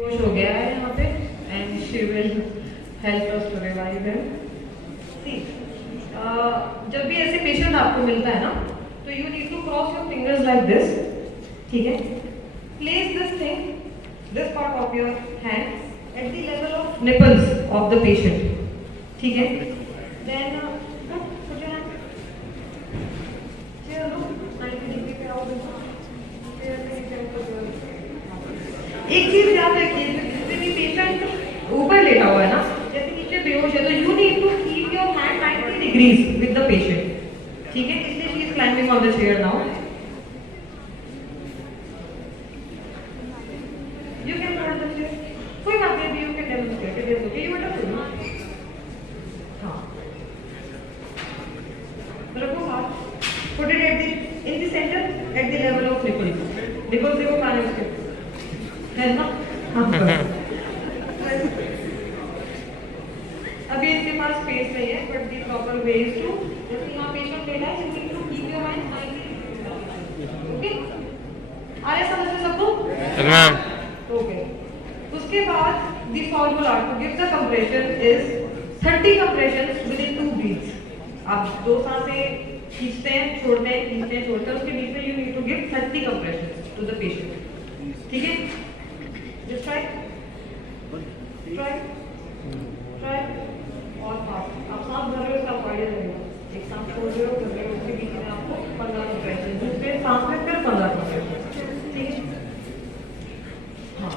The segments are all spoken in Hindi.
हो गया है यहाँ पे and she will help us to revive him. जब भी ऐसे पेशेंट आपको मिलता है ना तो you need to cross your fingers like this, ठीक है। Place this thing, this part of your hand at the level of nipples of the patient, ठीक है। देन पुट योर हैंड चलो 90 डिग्री पे आओ। एक चीज याद रखिए, जैसे भी पेशेंट ऊपर लेटा हुआ है ना, जैसे नीचे बेहोश है, तो you need to keep your hand 90 degrees with the patient, ठीक है। इसलिए she is climbing on the chair now. You can hold the chair, कोई बात नहीं, you can demonstrate it is okay, you are done. हां, रखो हाथ, put it at the in the centre at the level of nipples. Nipples देखो कहां है उसके, है ना। अभी इसके पास स्पेस नहीं है, but the proper way is to, जैसे यहाँ पेशेंट लेटा है, you need to keep your hand 90, okay. आ रहा है समझ में सबको? Ma'am okay. उसके बाद the formula to give the compression is 30 compressions within 2 breaths. आप 2 सांसें खींचते हैं, छोड़ते हैं, खींचते हैं, छोड़ते हैं, उसके बीच में you need to give 30 compressions to the patient, ठीक है। Just try, try, और फास्ट। आप सांस भर रहे हो, उसका आइडिया लगेगा। एक सांस छोड़ रहे हो, कर रहे हो, उसके बीच में आपको 15 कंप्रेशन, दूसरे सांस में फिर 15 कंप्रेशन, ठीक है। हाँ,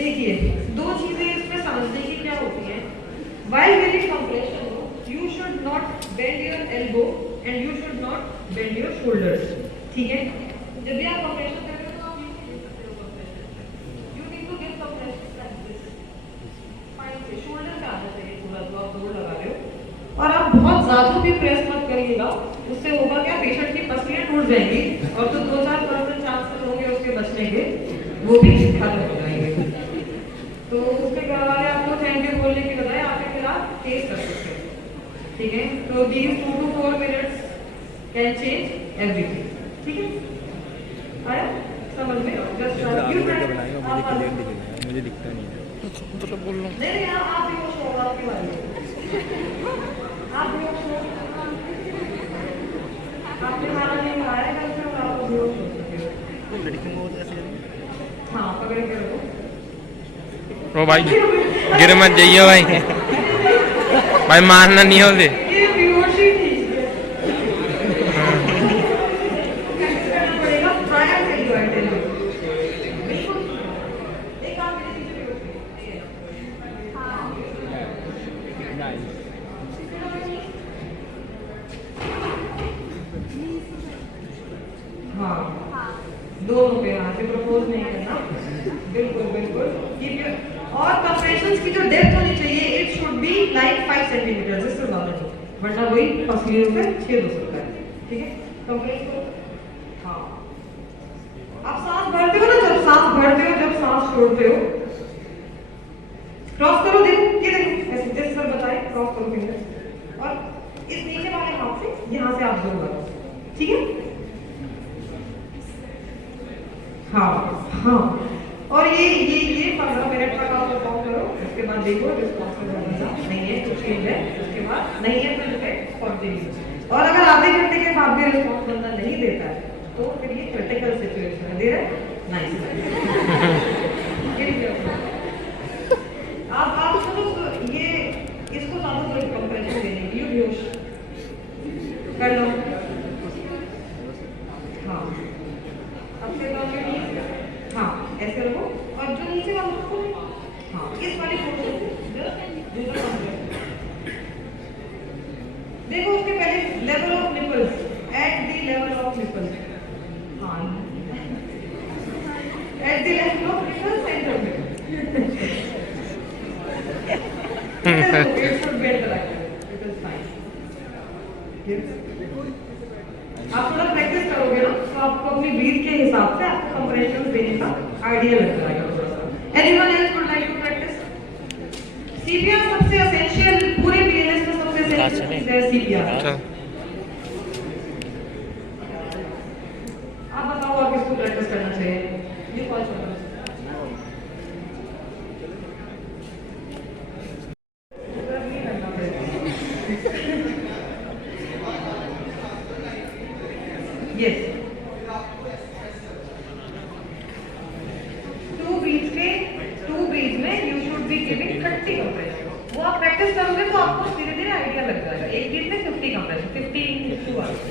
देखिए 2 चीजें इसमें समझने की क्या होती हैं। While giving compression, you should not bend your elbow and you should not bend your shoulders, ठीक है। जब भी आप कंप्रेशन कर रहे हो तो आप शोल्डर पे आना चाहिए पूरा, जो आप जोर लगा रहे हो। और आप बहुत ज्यादा भी प्रेस मत करिएगा, उससे होगा क्या, पेशेंट की पसलियां टूट जाएंगी और जो 2-4% चांसेस होंगे उसके बचने के, वो भी खत्म हो जाएंगे। तो उसके घर वाले आपको थैंक यू बोलने की बजाय आके फिर आप टेस्ट कर सकते हैं, ठीक है। तो these 2 to 4 minutes can change everything, ठीक है। आया समझ में? जस्ट यू मुझे दिखता नहीं है तो बोल रहा हूं। नहीं, आप भी वो शो आपकी बारी है, आप भी वो शो, आपने खाना नहीं खाया है घर से और आप भी वो शो सकते हो। लड़की को ऐसे, हाँ पकड़ के रखो। ओ भाई गिर मत जाइए भाई, भाई मारना नहीं हो दे। ये बेहोशी थी, करना पड़ेगा, ट्राई करिए आइटम। हाँ, दोनों पे यहाँ से प्रपोज नहीं करना, बिल्कुल बिल्कुल। और कंप्रेशंस की जो डेप्थ होनी चाहिए, it should be like 5 centimetre, जिससे ज्यादा नहीं, वरना वही पसलियों से छेद हो सकता है, ठीक है। कंप्रेस करो। हाँ, आप सांस भरते हो ना, जब सांस भरते हो, जब सांस छोड़ते हो, क्रॉस करो, देखो ये देखो, ऐसे जैसे सर बताए, क्रॉस करो फिंगर, और इस नीचे वाले हाथ से यहाँ से आप जोड़ लगाओ, ठीक है। हाँ हाँ, और ये 15 मिनट तक आप परफॉर्म करो, उसके बाद देखो रिस्पॉन्स नहीं है, कुछ चेंज है, उसके बाद नहीं है तो इफेक्ट कंटिन्यू। और अगर आधे घंटे के बाद भी रिस्पॉन्स बंदा नहीं देता है तो फिर ये क्रिटिकल सिचुएशन है। दे रहे नाइस, आप सपोज ये इसको ज्यादा कंप्रेशन देने की, बेहोश कर लो। हाँ, अब से हाँ ऐसे रखो, और जो नीचे वाला रखो, हाँ इस वाले पोर्शन देखो, उसके पहले level of nipples, at the level of nipples, हाँ at the level of nipples centre में। It should get the right, it is fine. आप थोड़ा प्रैक्टिस करोगे ना तो आपको अपनी ब्रीथ के हिसाब से आपको कंप्रेशन देने का आइडिया लग जाएगा थोड़ा सा। Anyone else would like to practice? CPR सबसे एसेंशियल, पूरे पीएलएस में सबसे एसेंशियल चीज है सीपीआर। आप बताओ और किसको प्रैक्टिस करना चाहिए? ये कौन सा? टू ब्रीथ में you should be giving 30 compression. वो आप प्रैक्टिस करोगे तो आपको धीरे धीरे आइडिया लग जाएगा। एक दिन में 50 कंप्रेशन, 50 टू आवर्स।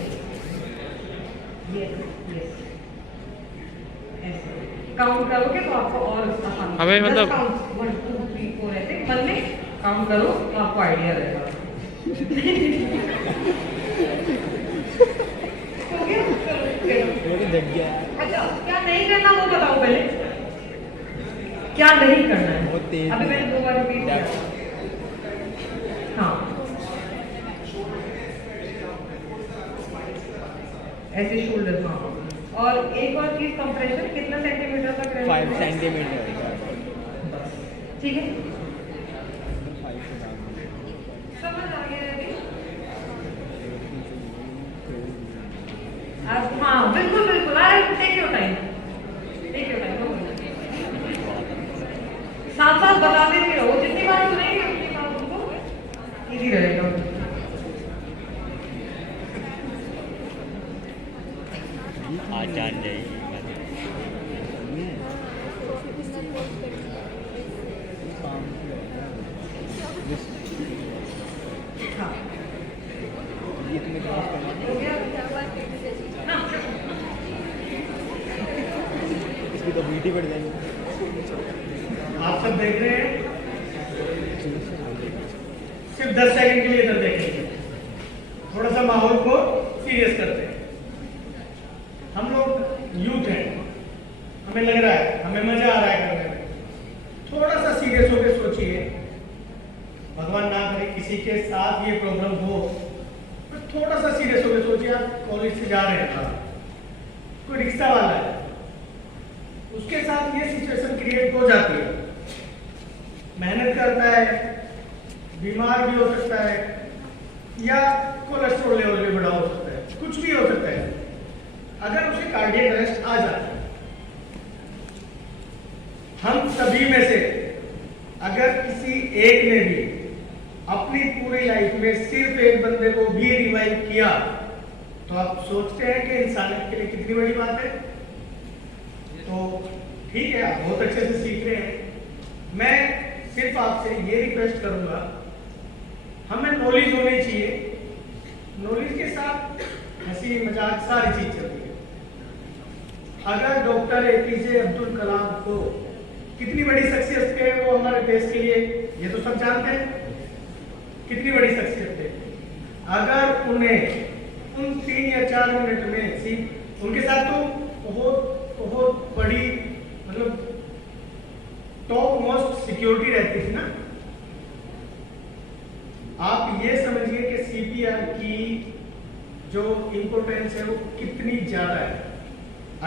यस ऐसे काउंट करोगे तो आपको और आसान। अबे मतलब 1 2 3 4 ऐसे मन में काउंट करो तो आपको आइडिया रहेगा। हो गया? चलो। अच्छा क्या नहीं करना वो बताओ पहले, क्या नहीं करना है? अभी मैंने 2 बार रिपीट किया। हाँ ऐसे शोल्डर। हाँ और एक और चीज कंप्रेशन कितना सेंटीमीटर तक रहना है? 5 सेंटीमीटर। ठीक है समझ आ गया अभी? अब हाँ बिल्कुल बिल्कुल I take your time, take your time. साथ साथ बताते भी रहो, जितनी बार सुनेंगे उतनी बार उनको इजी रहेगा। आचार्य हाँ ये तुम्हें क्या करना है? हो गया ना? इसकी तो बीटी बढ़ जाएगी। आप सब देख रहे हैं, सिर्फ 10 सेकंड के लिए इधर देखेंगे, थोड़ा सा माहौल को सीरियस करते हैं। हम लोग यूथ हैं, हमें लग रहा है, हमें मजा आ रहा है करने में। थोड़ा सा सीरियस होकर सोचिए, भगवान ना करे किसी के साथ ये प्रॉब्लम हो, तो थोड़ा सा सीरियस होकर सोचिए। आप कॉलेज से जा रहे हैं, कोई रिक्शा वाला है, उसके साथ ये सिचुएशन क्रिएट हो जाती है। मेहनत करता है, बीमार भी हो सकता है, या कोलेस्ट्रॉल लेवल भी बढ़ा हो सकता है, कुछ भी हो सकता है। अगर उसे कार्डियक अरेस्ट आ जाता है, हम सभी में से अगर किसी एक ने भी अपनी पूरी लाइफ में सिर्फ एक बंदे को भी रिवाइव किया, तो आप सोचते हैं कि इंसानियत के लिए कितनी बड़ी बात है। तो ठीक है, आप बहुत अच्छे से सीख रहे हैं। मैं सिर्फ आपसे ये रिक्वेस्ट करूंगा, हमें नॉलेज होनी चाहिए। नॉलेज के साथ हंसी मजाक सारी चीज चलती है। अगर डॉक्टर एपीजे अब्दुल कलाम को कितनी बड़ी शख्सियत थे वो हमारे देश के लिए, ये तो सब जानते हैं कितनी बड़ी शख्सियत थे। अगर उन्हें उन 3 या 4 मिनट में उनके साथ तो बहुत बड़ी मतलब टॉप मोस्ट सिक्योरिटी रहती थी ना। आप ये समझिए कि सीपीआर की जो इम्पोर्टेंस है वो कितनी ज्यादा है।